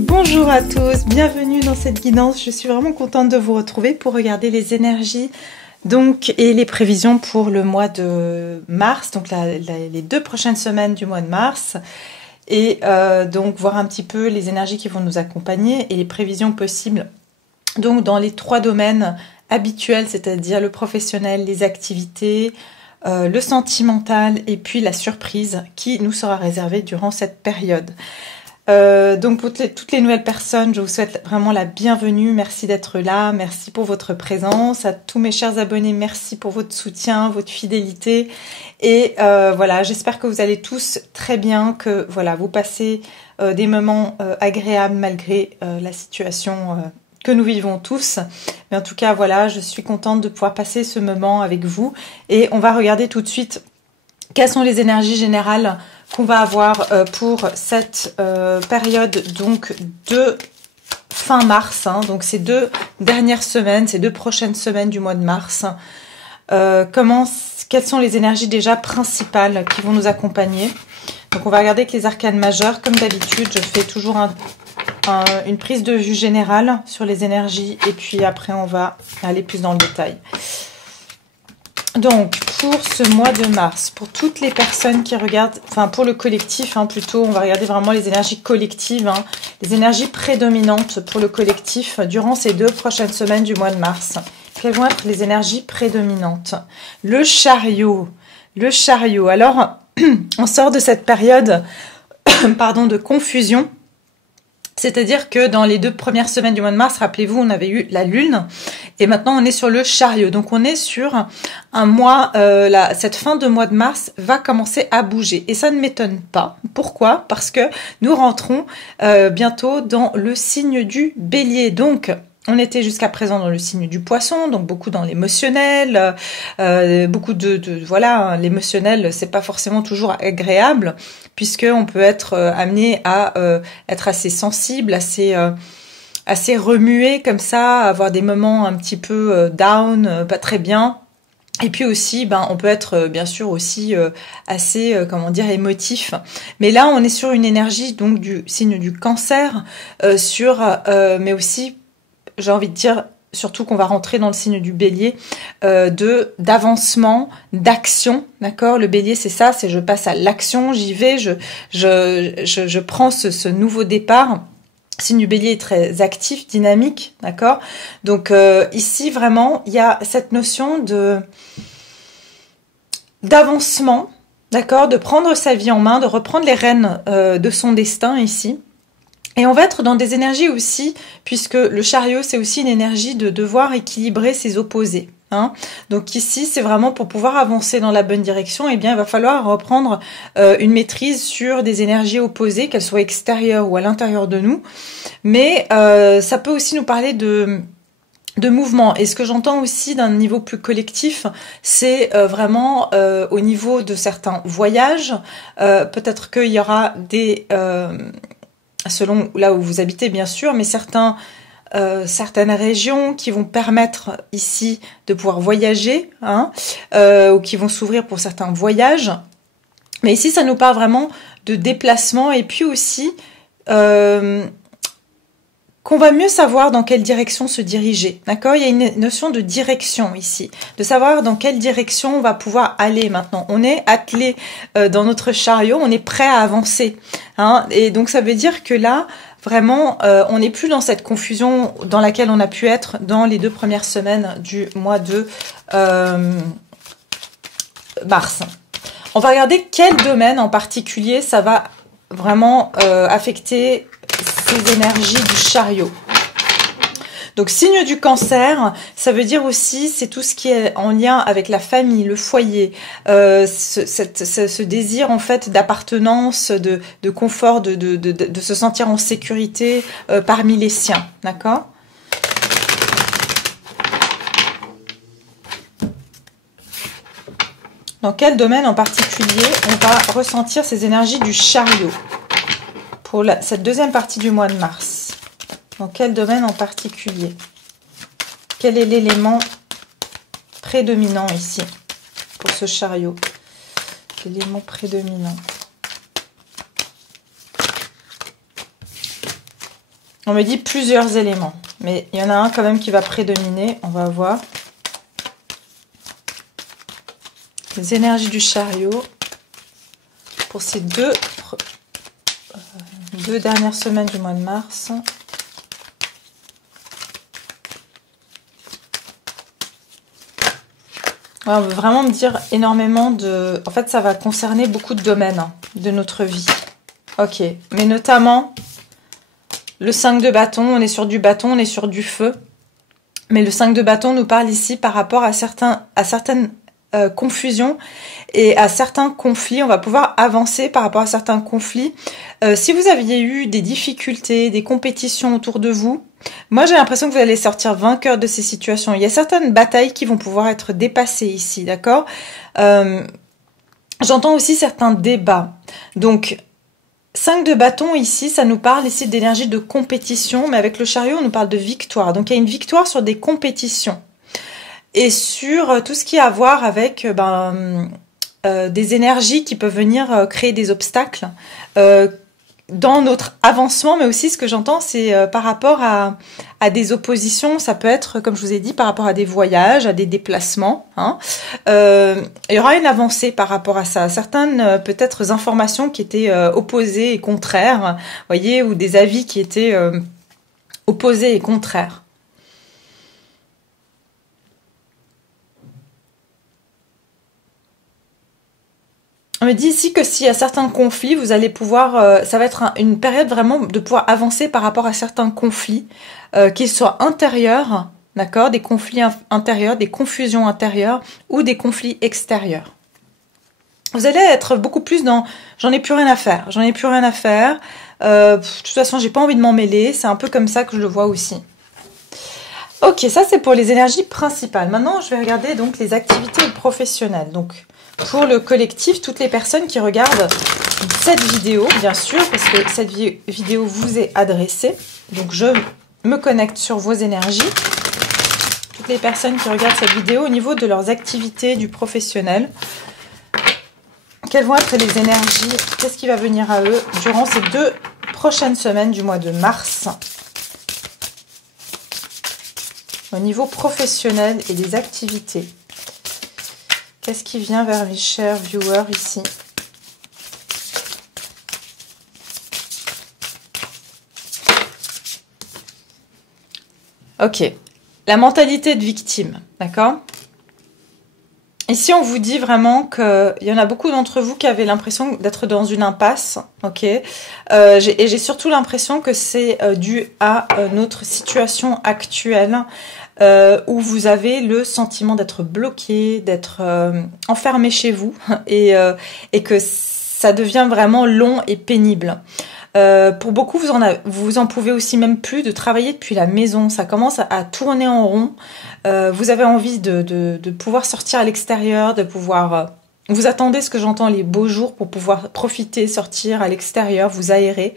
Bonjour à tous, bienvenue dans cette guidance. Je suis vraiment contente de vous retrouver pour regarder les énergies donc, et les prévisions pour le mois de mars, donc les 2 prochaines semaines du mois de mars. Et donc voir un petit peu les énergies qui vont nous accompagner et les prévisions possibles donc dans les 3 domaines habituels, c'est-à-dire le professionnel, les activités, le sentimental et puis la surprise qui nous sera réservée durant cette période. Donc pour toutes les nouvelles personnes, je vous souhaite vraiment la bienvenue. Merci d'être là, merci pour votre présence. À tous mes chers abonnés, merci pour votre soutien, votre fidélité. Et voilà, j'espère que vous allez tous très bien, que voilà, vous passez des moments agréables malgré la situation que nous vivons tous. Mais en tout cas, voilà, je suis contente de pouvoir passer ce moment avec vous. Et on va regarder tout de suite quelles sont les énergies générales qu'on va avoir pour cette période donc de fin mars, hein, donc ces 2 dernières semaines, ces 2 prochaines semaines du mois de mars. Quelles sont les énergies déjà principales qui vont nous accompagner? Donc on va regarder avec les arcanes majeures. Comme d'habitude, je fais toujours une prise de vue générale sur les énergies et puis après on va aller plus dans le détail. Donc, pour ce mois de mars, pour toutes les personnes qui regardent, enfin pour le collectif hein, plutôt, on va regarder vraiment les énergies collectives, hein, les énergies prédominantes pour le collectif durant ces 2 prochaines semaines du mois de mars. Quelles vont être les énergies prédominantes? Le chariot. Le chariot. Alors, on sort de cette période pardon, de confusion. C'est-à-dire que dans les 2 premières semaines du mois de mars, rappelez-vous, on avait eu la lune et maintenant on est sur le chariot. Donc on est sur un mois, cette fin de mois de mars va commencer à bouger. Et ça ne m'étonne pas. Pourquoi? Parce que nous rentrons bientôt dans le signe du bélier. Donc on était jusqu'à présent dans le signe du poisson, donc beaucoup dans l'émotionnel, beaucoup voilà, l'émotionnel, c'est pas forcément toujours agréable, puisque on peut être amené à être assez sensible, assez remué comme ça, avoir des moments un petit peu down, pas très bien. Et puis aussi, on peut être bien sûr aussi assez, comment dire, émotif. Mais là, on est sur une énergie donc du signe du cancer, mais aussi j'ai envie de dire, surtout qu'on va rentrer dans le signe du bélier, d'avancement, d'action, d'accord? Le bélier, c'est ça, c'est je passe à l'action, j'y vais, je prends ce nouveau départ. Le signe du bélier est très actif, dynamique, d'accord? Donc ici, vraiment, il y a cette notion d'avancement, d'accord? De prendre sa vie en main, de reprendre les rênes de son destin ici. Et on va être dans des énergies aussi, puisque le chariot, c'est aussi une énergie de devoir équilibrer ses opposés. Hein. Donc ici, c'est vraiment pour pouvoir avancer dans la bonne direction, eh bien, il va falloir reprendre une maîtrise sur des énergies opposées, qu'elles soient extérieures ou à l'intérieur de nous. Mais ça peut aussi nous parler de mouvement. Et ce que j'entends aussi d'un niveau plus collectif, c'est vraiment au niveau de certains voyages. Peut-être qu'il y aura des... selon là où vous habitez bien sûr, mais certaines régions qui vont permettre ici de pouvoir voyager, hein, ou qui vont s'ouvrir pour certains voyages. Mais ici, ça nous parle vraiment de déplacement et puis aussi qu'on va mieux savoir dans quelle direction se diriger. D'accord? Il y a une notion de direction ici, de savoir dans quelle direction on va pouvoir aller maintenant. On est attelé dans notre chariot, on est prêt à avancer. Hein? Et donc ça veut dire que là, vraiment, on n'est plus dans cette confusion dans laquelle on a pu être dans les 2 premières semaines du mois de mars. On va regarder quel domaine en particulier ça va vraiment affecter ces énergies du chariot. Donc, signe du cancer, ça veut dire aussi, c'est tout ce qui est en lien avec la famille, le foyer, ce désir en fait d'appartenance, de confort, de se sentir en sécurité parmi les siens, d'accord ? Dans quel domaine en particulier on va ressentir ces énergies du chariot pour cette deuxième partie du mois de mars? Dans quel domaine en particulier? Quel est l'élément prédominant ici pour ce chariot? L'élément prédominant. On me dit plusieurs éléments, mais il y en a un quand même qui va prédominer. On va voir. Les énergies du chariot pour ces deux dernières semaines du mois de mars. Ouais, on veut vraiment me dire énormément de... En fait, ça va concerner beaucoup de domaines de notre vie. Ok, mais notamment le 5 de bâton. On est sur du bâton, on est sur du feu. Mais le 5 de bâton nous parle ici par rapport à certaines confusions et à certains conflits. On va pouvoir avancer par rapport à certains conflits. Si vous aviez eu des difficultés, des compétitions autour de vous, moi j'ai l'impression que vous allez sortir vainqueur de ces situations. Il y a certaines batailles qui vont pouvoir être dépassées ici, d'accord? J'entends aussi certains débats. Donc 5 de bâton ici, ça nous parle ici d'énergie de compétition, mais avec le chariot on nous parle de victoire. Donc il y a une victoire sur des compétitions. Et sur tout ce qui a à voir avec des énergies qui peuvent venir créer des obstacles dans notre avancement, mais aussi ce que j'entends, c'est par rapport à des oppositions. Ça peut être, comme je vous ai dit, par rapport à des voyages, à des déplacements. Hein. Il y aura une avancée par rapport à ça. Certaines, peut-être, informations qui étaient opposées et contraires, voyez, ou des avis qui étaient opposés et contraires. On me dit ici que s'il y a certains conflits, vous allez pouvoir, ça va être une période vraiment de pouvoir avancer par rapport à certains conflits, qu'ils soient intérieurs, d'accord, des conflits intérieurs, des confusions intérieures ou des conflits extérieurs. Vous allez être beaucoup plus dans « j'en ai plus rien à faire, j'en ai plus rien à faire, de toute façon j'ai pas envie de m'en mêler », c'est un peu comme ça que je le vois aussi. Ok, ça c'est pour les énergies principales. Maintenant je vais regarder donc les activités professionnelles. Donc pour le collectif, toutes les personnes qui regardent cette vidéo, bien sûr, parce que cette vidéo vous est adressée. Donc, je me connecte sur vos énergies. Toutes les personnes qui regardent cette vidéo au niveau de leurs activités du professionnel. Quelles vont être les énergies? Qu'est-ce qui va venir à eux durant ces 2 prochaines semaines du mois de mars? Au niveau professionnel et des activités. Qu'est-ce qui vient vers mes chers viewers ici? Ok. La mentalité de victime, d'accord? Ici, on vous dit vraiment qu'il y en a beaucoup d'entre vous qui avaient l'impression d'être dans une impasse, ok? Et j'ai surtout l'impression que c'est dû à notre situation actuelle, où vous avez le sentiment d'être bloqué, d'être enfermé chez vous et que ça devient vraiment long et pénible. Pour beaucoup, vous en pouvez aussi même plus de travailler depuis la maison. Ça commence à tourner en rond. Vous avez envie de pouvoir sortir à l'extérieur, de pouvoir... vous attendez, ce que j'entends, les beaux jours pour pouvoir profiter, sortir à l'extérieur, vous aérer.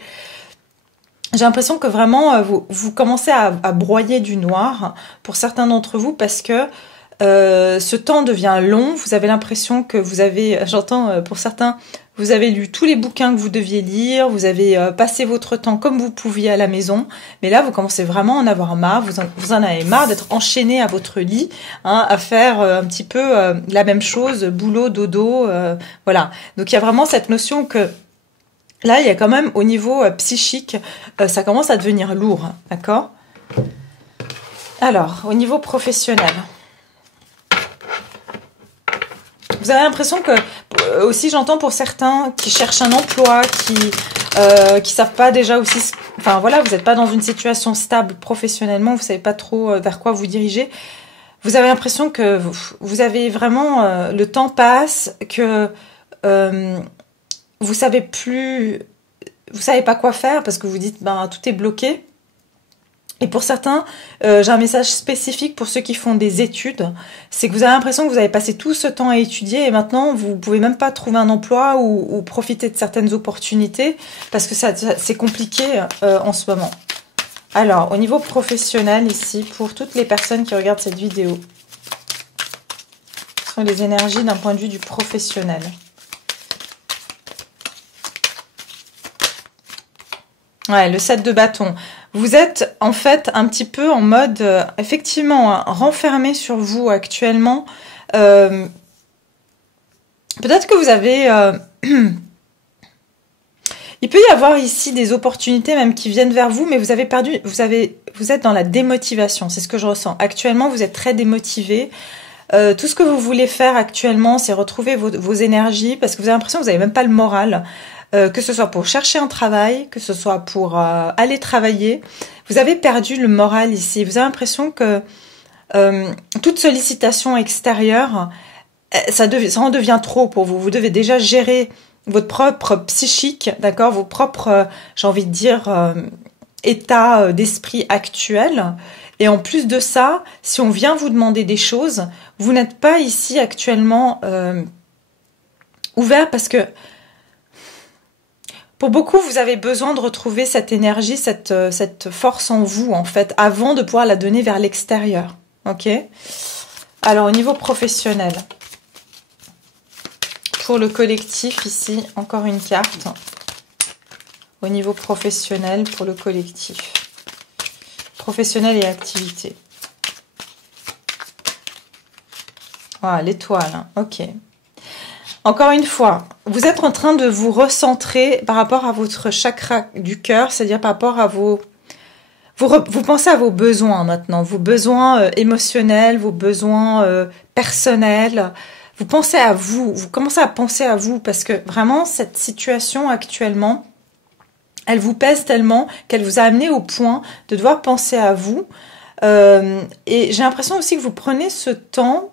J'ai l'impression que vraiment, vous commencez à broyer du noir pour certains d'entre vous parce que ce temps devient long. Vous avez l'impression que vous avez, j'entends pour certains, vous avez lu tous les bouquins que vous deviez lire, vous avez passé votre temps comme vous pouviez à la maison, mais là, vous commencez vraiment à en avoir marre, vous en avez marre d'être enchaîné à votre lit, hein, à faire un petit peu la même chose, boulot, dodo, voilà. Donc, il y a vraiment cette notion que là, il y a quand même, au niveau psychique, ça commence à devenir lourd, d'accord? Alors, au niveau professionnel, vous avez l'impression que, aussi j'entends pour certains qui cherchent un emploi, qui savent pas déjà aussi, enfin voilà, vous n'êtes pas dans une situation stable professionnellement, vous savez pas trop vers quoi vous dirigez. Vous avez l'impression que vous avez vraiment, le temps passe, que vous savez plus, vous savez pas quoi faire parce que vous dites ben tout est bloqué. Et pour certains, j'ai un message spécifique pour ceux qui font des études. C'est que vous avez l'impression que vous avez passé tout ce temps à étudier et maintenant, vous pouvez même pas trouver un emploi ou profiter de certaines opportunités parce que c'est compliqué en ce moment. Alors, au niveau professionnel ici, pour toutes les personnes qui regardent cette vidéo, ce sont les énergies d'un point de vue du professionnel. Ouais, le 7 de bâton. Vous êtes en fait un petit peu en mode, effectivement, hein, renfermé sur vous actuellement. Peut-être que vous avez... il peut y avoir ici des opportunités même qui viennent vers vous, mais vous avez perdu, vous êtes dans la démotivation, c'est ce que je ressens. Actuellement, vous êtes très démotivé. Tout ce que vous voulez faire actuellement, c'est retrouver vos énergies, parce que vous avez l'impression que vous n'avez même pas le moral. Que ce soit pour chercher un travail, que ce soit pour aller travailler, vous avez perdu le moral ici. Vous avez l'impression que toute sollicitation extérieure, ça en devient trop pour vous. Vous devez déjà gérer votre propre psychique, d'accord, vos propres, j'ai envie de dire, état d'esprit actuel. Et en plus de ça, si on vient vous demander des choses, vous n'êtes pas ici actuellement ouvert parce que pour beaucoup, vous avez besoin de retrouver cette énergie, cette force en vous, en fait, avant de pouvoir la donner vers l'extérieur. Ok? Alors, au niveau professionnel, pour le collectif, ici, encore une carte. Au niveau professionnel, pour le collectif. Professionnel et activité. Voilà, l'étoile. Ok. Encore une fois, vous êtes en train de vous recentrer par rapport à votre chakra du cœur, c'est-à-dire par rapport à vos... Vous pensez à vos besoins maintenant, vos besoins émotionnels, vos besoins personnels. Vous pensez à vous, vous commencez à penser à vous parce que vraiment cette situation actuellement, elle vous pèse tellement qu'elle vous a amené au point de devoir penser à vous. Et j'ai l'impression aussi que vous prenez ce temps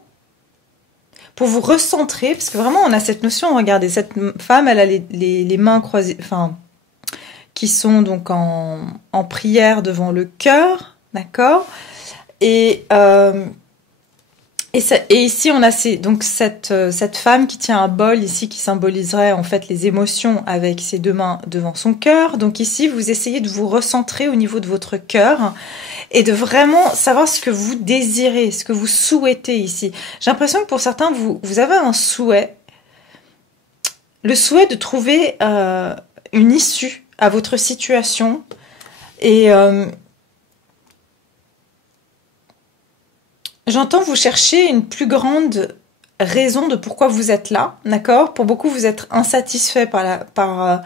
pour vous recentrer, parce que vraiment on a cette notion, regardez, cette femme, elle a les mains croisées, enfin, qui sont donc en prière devant le cœur, d'accord, et ici on a donc cette femme qui tient un bol ici, qui symboliserait en fait les émotions avec ses deux mains devant son cœur. Donc ici vous essayez de vous recentrer au niveau de votre cœur, et de vraiment savoir ce que vous désirez, ce que vous souhaitez ici. J'ai l'impression que pour certains, vous avez un souhait, le souhait de trouver une issue à votre situation. Et j'entends vous chercher une plus grande raison de pourquoi vous êtes là, d'accord? Pour beaucoup, vous êtes insatisfait par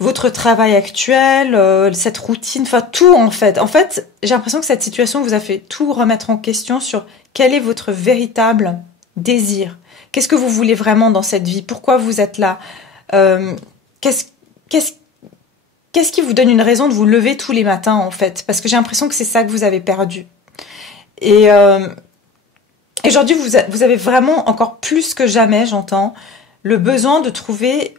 votre travail actuel, cette routine, enfin tout en fait. En fait, j'ai l'impression que cette situation vous a fait tout remettre en question sur quel est votre véritable désir. Qu'est-ce que vous voulez vraiment dans cette vie? Pourquoi vous êtes là? Qu'est-ce qui vous donne une raison de vous lever tous les matins en fait? Parce que j'ai l'impression que c'est ça que vous avez perdu. Et aujourd'hui, vous avez vraiment encore plus que jamais, j'entends, le besoin de trouver...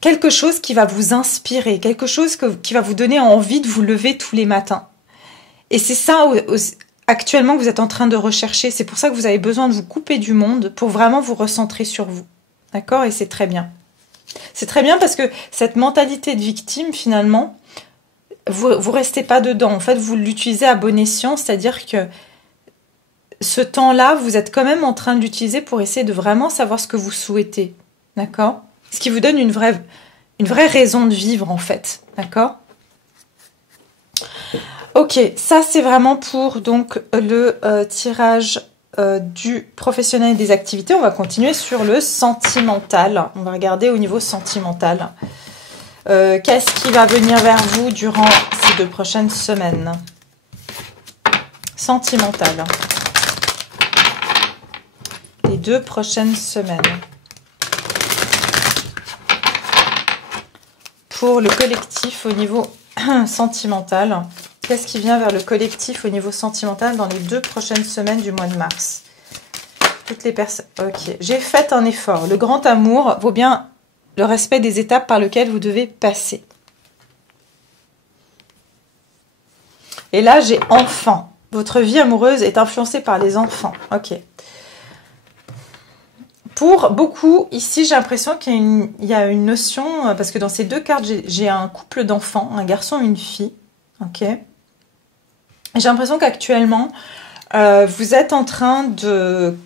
quelque chose qui va vous inspirer, quelque chose qui va vous donner envie de vous lever tous les matins. Et c'est ça actuellement que vous êtes en train de rechercher. C'est pour ça que vous avez besoin de vous couper du monde pour vraiment vous recentrer sur vous. D'accord? Et c'est très bien. C'est très bien parce que cette mentalité de victime, finalement, vous restez pas dedans. En fait, vous l'utilisez à bon escient, c'est-à-dire que ce temps-là, vous êtes quand même en train de l'utiliser pour essayer de vraiment savoir ce que vous souhaitez. D'accord? Ce qui vous donne une vraie raison de vivre, en fait. D'accord? Ok, ça c'est vraiment pour donc le tirage du professionnel et des activités. On va continuer sur le sentimental. On va regarder au niveau sentimental. Qu'est-ce qui va venir vers vous durant ces 2 prochaines semaines? Sentimental. Les 2 prochaines semaines. Pour le collectif au niveau sentimental. Qu'est-ce qui vient vers le collectif au niveau sentimental dans les 2 prochaines semaines du mois de mars? Toutes les personnes... Ok. J'ai fait un effort. Le grand amour vaut bien le respect des étapes par lesquelles vous devez passer. Et là, j'ai enfant. Votre vie amoureuse est influencée par les enfants. Ok. Pour beaucoup, ici, j'ai l'impression qu'il y a une notion, parce que dans ces deux cartes, j'ai un couple d'enfants, un garçon et une fille. Ok. J'ai l'impression qu'actuellement, vous êtes en train de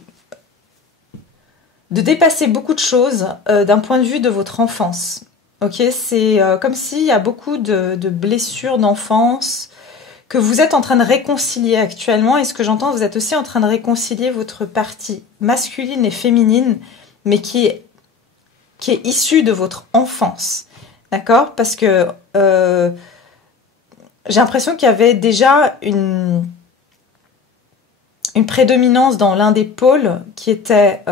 dépasser beaucoup de choses d'un point de vue de votre enfance. Ok, c'est comme s'il y a beaucoup de blessures d'enfance que vous êtes en train de réconcilier actuellement. Et ce que j'entends, vous êtes aussi en train de réconcilier votre partie masculine et féminine, mais qui est issue de votre enfance. D'accord? Parce que j'ai l'impression qu'il y avait déjà une prédominance dans l'un des pôles qui était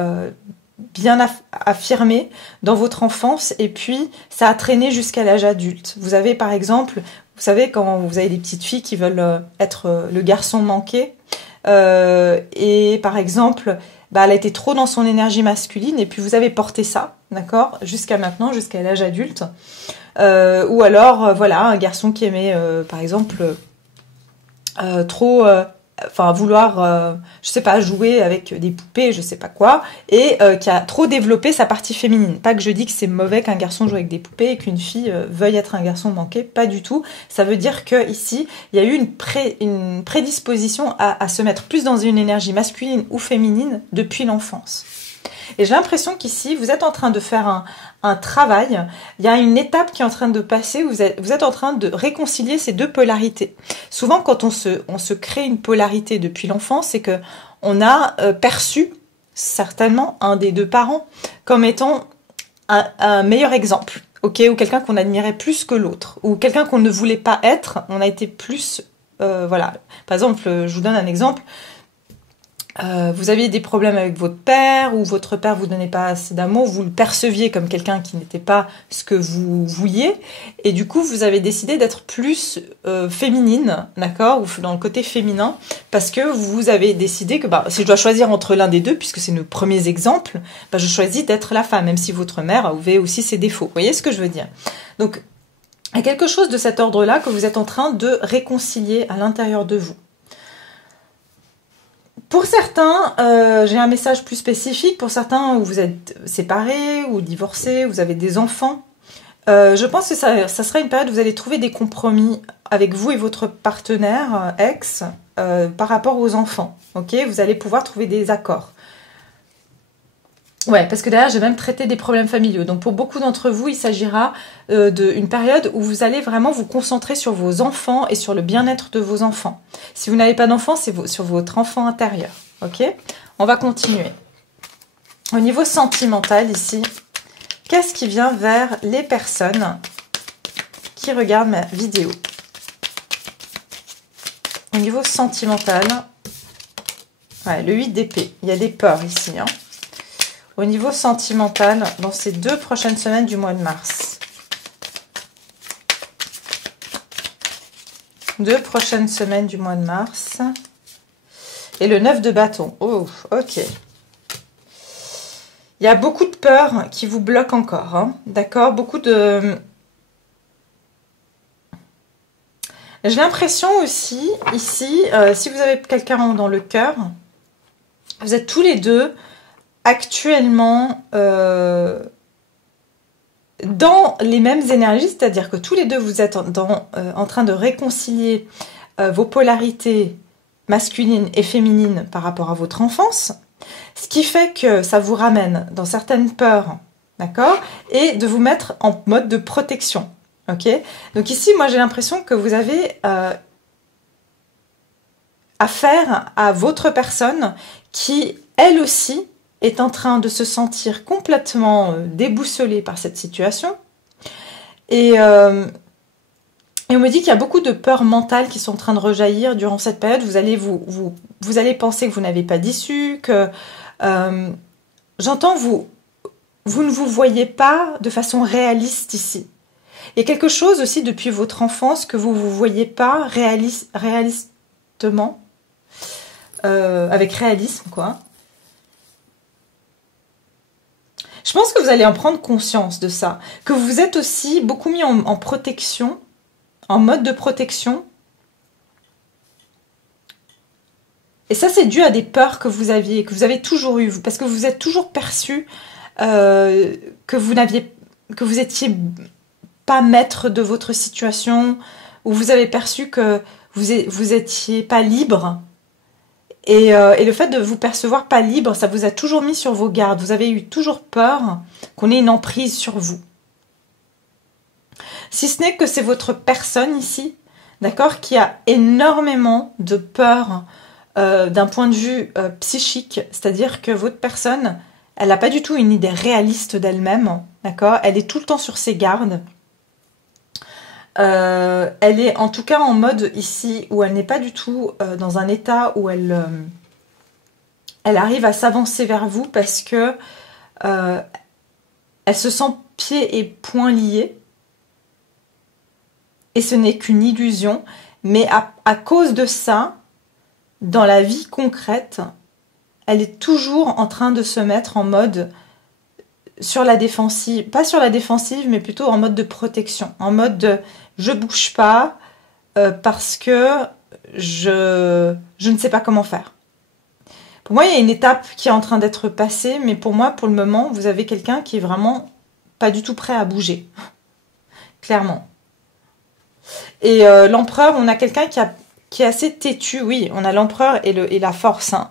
bien affirmé dans votre enfance, et puis ça a traîné jusqu'à l'âge adulte. Vous avez par exemple, vous savez quand vous avez des petites filles qui veulent être le garçon manqué, et par exemple, elle a été trop dans son énergie masculine, et puis vous avez porté ça, d'accord, jusqu'à maintenant, jusqu'à l'âge adulte. Ou alors, voilà, un garçon qui aimait, par exemple, trop... vouloir, je sais pas, jouer avec des poupées, je sais pas quoi, et qui a trop développé sa partie féminine. Pas que je dis que c'est mauvais qu'un garçon joue avec des poupées et qu'une fille veuille être un garçon manqué, pas du tout. Ça veut dire que ici, il y a eu une prédisposition à se mettre plus dans une énergie masculine ou féminine depuis l'enfance. Et j'ai l'impression qu'ici, vous êtes en train de faire un travail, il y a une étape qui est en train de passer, vous êtes en train de réconcilier ces deux polarités. Souvent, quand on se crée une polarité depuis l'enfance, c'est que on a perçu certainement un des deux parents comme étant un meilleur exemple, ok, ou quelqu'un qu'on admirait plus que l'autre, ou quelqu'un qu'on ne voulait pas être, on a été plus... voilà. Par exemple, je vous donne un exemple. Vous aviez des problèmes avec votre père, ou votre père vous donnait pas assez d'amour, vous le perceviez comme quelqu'un qui n'était pas ce que vous vouliez, et du coup vous avez décidé d'être plus féminine, d'accord, ou dans le côté féminin, parce que vous avez décidé que si je dois choisir entre l'un des deux, puisque c'est nos premiers exemples, je choisis d'être la femme, même si votre mère avait aussi ses défauts. Vous voyez ce que je veux dire? Donc, il y a quelque chose de cet ordre-là que vous êtes en train de réconcilier à l'intérieur de vous. Pour certains, j'ai un message plus spécifique. Pour certains, où vous êtes séparés ou divorcés, vous avez des enfants. Je pense que ça sera une période où vous allez trouver des compromis avec vous et votre partenaire ex par rapport aux enfants. Ok, vous allez pouvoir trouver des accords. Ouais, parce que derrière, j'ai même traité des problèmes familiaux. Donc, pour beaucoup d'entre vous, il s'agira d'une période où vous allez vraiment vous concentrer sur vos enfants et sur le bien-être de vos enfants. Si vous n'avez pas d'enfants, c'est sur votre enfant intérieur. Ok? On va continuer. Au niveau sentimental, ici, qu'est-ce qui vient vers les personnes qui regardent ma vidéo? Au niveau sentimental, ouais, le 8 d'épée. Il y a des peurs ici, hein. Au niveau sentimental, dans ces 2 prochaines semaines du mois de mars. 2 prochaines semaines du mois de mars. Et le 9 de bâton. Oh, ok. Il y a beaucoup de peurs qui vous bloquent encore. Hein, d'accord? Beaucoup de... J'ai l'impression aussi, ici, si vous avez quelqu'un dans le cœur, vous êtes tous les deux... actuellement dans les mêmes énergies, c'est-à-dire que tous les deux vous êtes en train de réconcilier vos polarités masculines et féminines par rapport à votre enfance, ce qui fait que ça vous ramène dans certaines peurs, d'accord, et de vous mettre en mode de protection, ok. Donc ici, moi j'ai l'impression que vous avez affaire à votre personne qui, elle aussi, est en train de se sentir complètement déboussolée par cette situation. Et on me dit qu'il y a beaucoup de peurs mentales qui sont en train de rejaillir durant cette période. Vous allez, vous allez penser que vous n'avez pas d'issue, que... j'entends, vous ne vous voyez pas de façon réaliste ici. Il y a quelque chose aussi depuis votre enfance que vous ne vous voyez pas réalistement, avec réalisme, quoi. Je pense que vous allez en prendre conscience de ça, que vous êtes aussi beaucoup mis en protection, en mode de protection, Et ça, c'est dû à des peurs que vous aviez, que vous avez toujours eues, parce que vous êtes toujours perçu que vous étiez pas maître de votre situation, ou vous avez perçu que vous étiez pas libre. Et le fait de vous percevoir pas libre, ça vous a toujours mis sur vos gardes. Vous avez eu toujours peur qu'on ait une emprise sur vous. Si ce n'est que c'est votre personne ici, d'accord, qui a énormément de peur d'un point de vue psychique. C'est-à-dire que votre personne, elle n'a pas du tout une idée réaliste d'elle-même, d'accord. Elle est tout le temps sur ses gardes. Elle est en tout cas en mode ici où elle n'est pas du tout dans un état où elle arrive à s'avancer vers vous parce que elle se sent pieds et poings liés et ce n'est qu'une illusion, mais à cause de ça, dans la vie concrète, elle est toujours en train de se mettre en mode sur la défensive, pas sur la défensive, mais plutôt en mode de protection, en mode de je bouge pas parce que je ne sais pas comment faire. Pour moi, il y a une étape qui est en train d'être passée, mais pour moi, pour le moment, vous avez quelqu'un qui est vraiment pas du tout prêt à bouger, clairement. Et l'empereur, on a quelqu'un qui est assez têtu, oui, on a l'empereur et la force. Hein.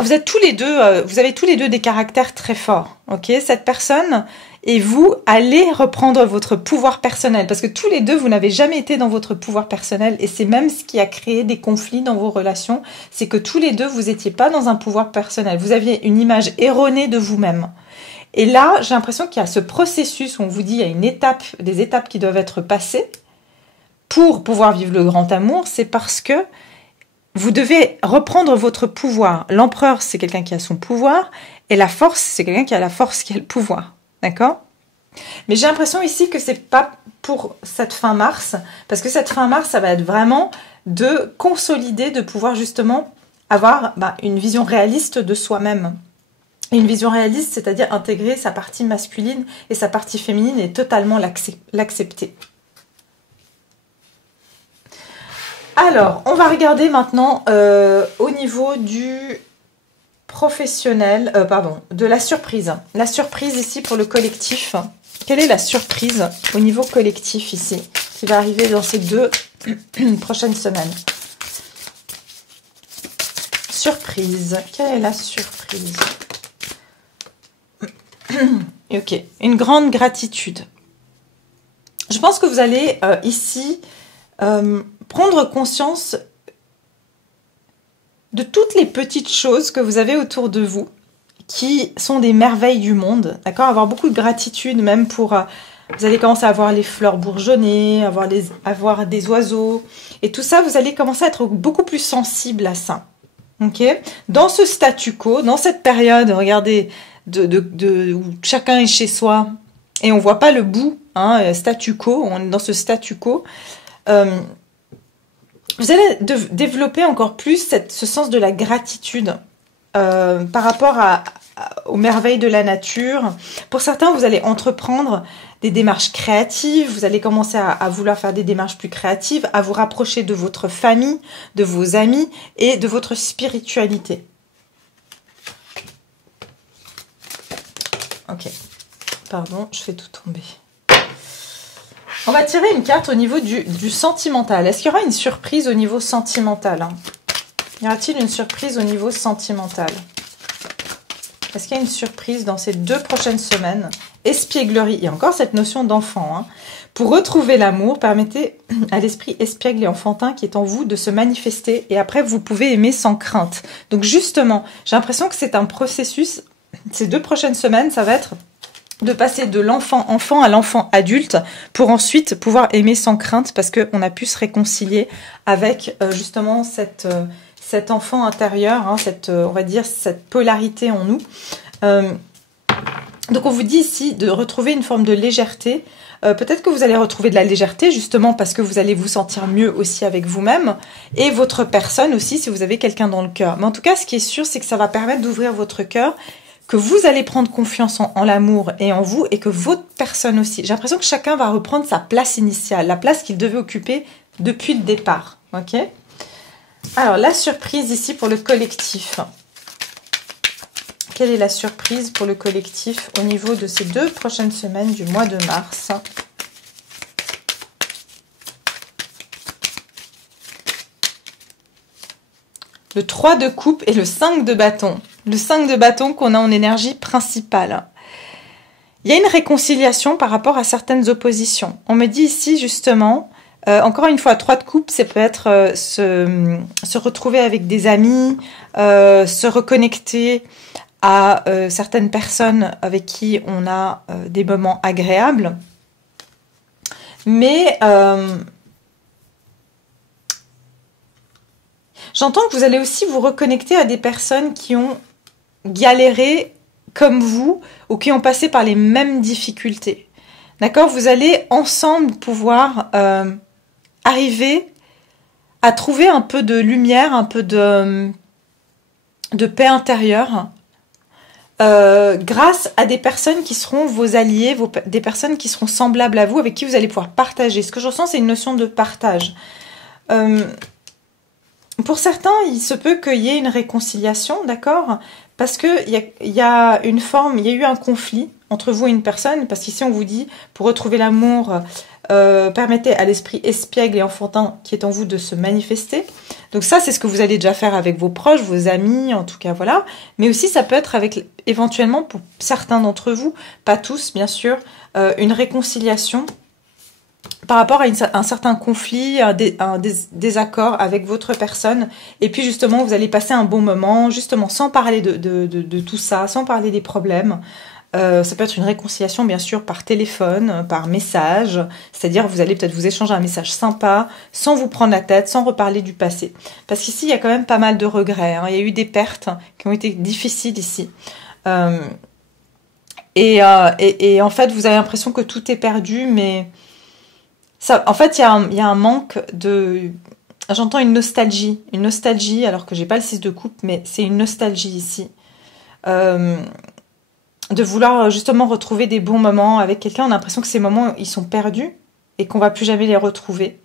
Vous êtes tous les deux, vous avez tous les deux des caractères très forts, ok. Cette personne et vous allez reprendre votre pouvoir personnel parce que tous les deux vous n'avez jamais été dans votre pouvoir personnel et c'est même ce qui a créé des conflits dans vos relations, c'est que tous les deux vous n'étiez pas dans un pouvoir personnel, vous aviez une image erronée de vous-même. Et là, j'ai l'impression qu'il y a ce processus où on vous dit il y a une étape, des étapes qui doivent être passées pour pouvoir vivre le grand amour, c'est parce que vous devez reprendre votre pouvoir. L'empereur, c'est quelqu'un qui a son pouvoir, et la force, c'est quelqu'un qui a la force, qui a le pouvoir. D'accord ? Mais j'ai l'impression ici que c'est pas pour cette fin mars, parce que cette fin mars, ça va être vraiment de consolider, de pouvoir justement avoir une vision réaliste de soi-même. Une vision réaliste, c'est-à-dire intégrer sa partie masculine et sa partie féminine et totalement l'accepter. Alors, on va regarder maintenant au niveau du professionnel, de la surprise. La surprise ici pour le collectif. Quelle est la surprise au niveau collectif ici qui va arriver dans ces 2 prochaines semaines? Surprise. Quelle est la surprise? Ok, une grande gratitude. Je pense que vous allez ici prendre conscience de toutes les petites choses que vous avez autour de vous qui sont des merveilles du monde, d'accord? Avoir beaucoup de gratitude même pour... vous allez commencer à voir les fleurs bourgeonner, avoir des oiseaux. Et tout ça, vous allez commencer à être beaucoup plus sensible à ça. Ok? Dans ce statu quo, dans cette période, regardez, où chacun est chez soi et on voit pas le bout, hein, statu quo, on est dans ce statu quo. Vous allez développer encore plus ce sens de la gratitude par rapport aux merveilles de la nature. Pour certains, vous allez entreprendre des démarches créatives, vous allez commencer à vouloir faire des démarches plus créatives, à vous rapprocher de votre famille, de vos amis et de votre spiritualité. Ok, pardon, je fais tout tomber. On va tirer une carte au niveau du sentimental. Est-ce qu'il y aura une surprise au niveau sentimental, hein? Y aura-t-il une surprise au niveau sentimental? Est-ce qu'il y a une surprise dans ces 2 prochaines semaines? Espièglerie, et encore cette notion d'enfant. Hein. Pour retrouver l'amour, permettez à l'esprit espiègle et enfantin qui est en vous de se manifester et après vous pouvez aimer sans crainte. Donc justement, j'ai l'impression que c'est un processus, ces 2 prochaines semaines, ça va être de passer de l'enfant enfant à l'enfant adulte pour ensuite pouvoir aimer sans crainte parce qu'on a pu se réconcilier avec justement cet enfant intérieur, hein, on va dire cette polarité en nous. Donc on vous dit ici de retrouver une forme de légèreté. Peut-être que vous allez retrouver de la légèreté justement parce que vous allez vous sentir mieux aussi avec vous-même et votre personne aussi si vous avez quelqu'un dans le cœur. Mais en tout cas, ce qui est sûr, c'est que ça va permettre d'ouvrir votre cœur, que vous allez prendre confiance en l'amour et en vous et que votre personne aussi. J'ai l'impression que chacun va reprendre sa place initiale, la place qu'il devait occuper depuis le départ. Ok ? Alors, la surprise ici pour le collectif. Quelle est la surprise pour le collectif au niveau de ces 2 prochaines semaines du mois de mars? Le 3 de coupe et le 5 de bâton. Le 5 de bâton qu'on a en énergie principale. Il y a une réconciliation par rapport à certaines oppositions. On me dit ici justement, encore une fois, 3 de coupe, ça peut être se retrouver avec des amis, se reconnecter à certaines personnes avec qui on a des moments agréables. Mais j'entends que vous allez aussi vous reconnecter à des personnes qui ont galéré comme vous ou qui ont passé par les mêmes difficultés. D'accord? Vous allez ensemble pouvoir arriver à trouver un peu de lumière, un peu de paix intérieure grâce à des personnes qui seront vos alliés, des personnes qui seront semblables à vous, avec qui vous allez pouvoir partager. Ce que je ressens, c'est une notion de partage. Pour certains, il se peut qu'il y ait une réconciliation, d'accord? Parce qu'il y a une forme, il y a eu un conflit entre vous et une personne, parce qu'ici on vous dit, pour retrouver l'amour, permettez à l'esprit espiègle et enfantin qui est en vous de se manifester. Donc ça, c'est ce que vous allez déjà faire avec vos proches, vos amis, en tout cas, voilà. Mais aussi, ça peut être avec, éventuellement, pour certains d'entre vous, pas tous, bien sûr, une réconciliation par rapport à un certain conflit, un désaccord avec votre personne. Et puis justement, vous allez passer un bon moment, justement, sans parler de tout ça, sans parler des problèmes. Ça peut être une réconciliation, bien sûr, par téléphone, par message. C'est-à-dire, vous allez peut-être vous échanger un message sympa, sans vous prendre la tête, sans reparler du passé. Parce qu'ici, il y a quand même pas mal de regrets. Hein. Il y a eu des pertes qui ont été difficiles ici. Et en fait, vous avez l'impression que tout est perdu, mais... Ça, en fait, il y a un manque de... J'entends une nostalgie, alors que j'ai pas le 6 de coupe, mais c'est une nostalgie ici. De vouloir justement retrouver des bons moments avec quelqu'un. On a l'impression que ces moments, ils sont perdus et qu'on va plus jamais les retrouver.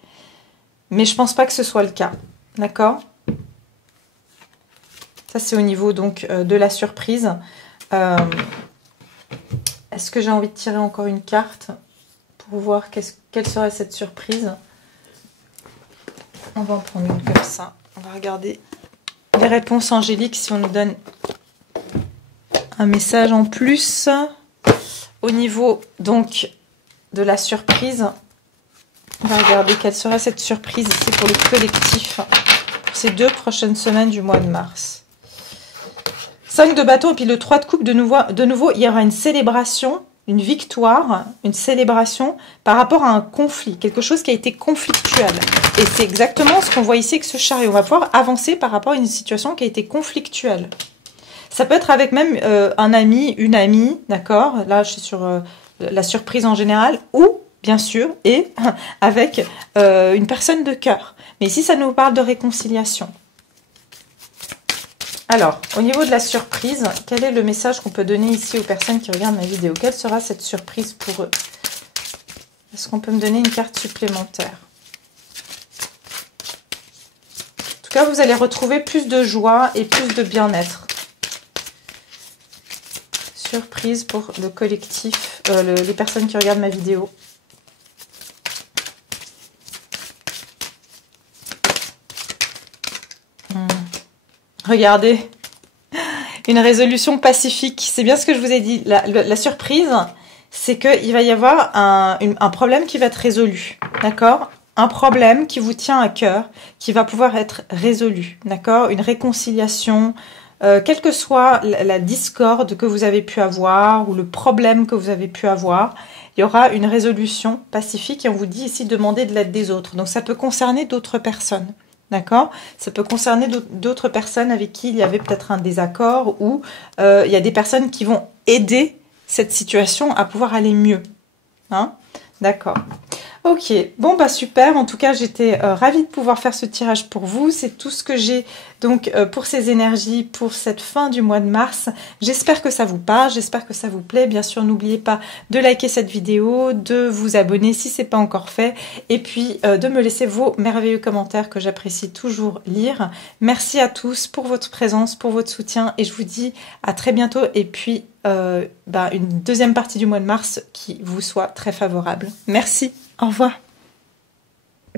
Mais je pense pas que ce soit le cas. D'accord? Ça, c'est au niveau donc de la surprise. Est-ce que j'ai envie de tirer encore une carte pour voir quelle serait cette surprise? On va en prendre une comme ça. On va regarder les réponses angéliques si on nous donne un message en plus. Au niveau donc de la surprise, on va regarder quelle serait cette surprise ici pour le collectif pour ces 2 prochaines semaines du mois de mars. 5 de bâton et puis le 3 de coupe. De nouveau, il y aura une célébration, une victoire, une célébration par rapport à un conflit, quelque chose qui a été conflictuel. Et c'est exactement ce qu'on voit ici avec ce chariot. On va pouvoir avancer par rapport à une situation qui a été conflictuelle. Ça peut être avec même un ami, une amie, d'accord? Là, je suis sur la surprise en général, ou, bien sûr, et avec une personne de cœur. Mais ici, ça nous parle de réconciliation. Alors, au niveau de la surprise, quel est le message qu'on peut donner ici aux personnes qui regardent ma vidéo? Quelle sera cette surprise pour eux? Est-ce qu'on peut me donner une carte supplémentaire? En tout cas, vous allez retrouver plus de joie et plus de bien-être. Surprise pour le collectif, les personnes qui regardent ma vidéo. Regardez, une résolution pacifique. C'est bien ce que je vous ai dit. La surprise, c'est qu'il va y avoir un problème qui va être résolu. D'accord? Un problème qui vous tient à cœur, qui va pouvoir être résolu. D'accord? Une réconciliation, quelle que soit la discorde que vous avez pu avoir ou le problème que vous avez pu avoir, il y aura une résolution pacifique et on vous dit ici demander de l'aide des autres. Donc ça peut concerner d'autres personnes. D'accord? Ça peut concerner d'autres personnes avec qui il y avait peut-être un désaccord ou il y a des personnes qui vont aider cette situation à pouvoir aller mieux. Hein? D'accord. Ok, bon bah super, en tout cas j'étais ravie de pouvoir faire ce tirage pour vous, c'est tout ce que j'ai donc pour ces énergies, pour cette fin du mois de mars. J'espère que ça vous parle, j'espère que ça vous plaît, bien sûr n'oubliez pas de liker cette vidéo, de vous abonner si c'est pas encore fait, et puis de me laisser vos merveilleux commentaires que j'apprécie toujours lire. Merci à tous pour votre présence, pour votre soutien, et je vous dis à très bientôt, et puis une deuxième partie du mois de mars qui vous soit très favorable. Merci. Au revoir.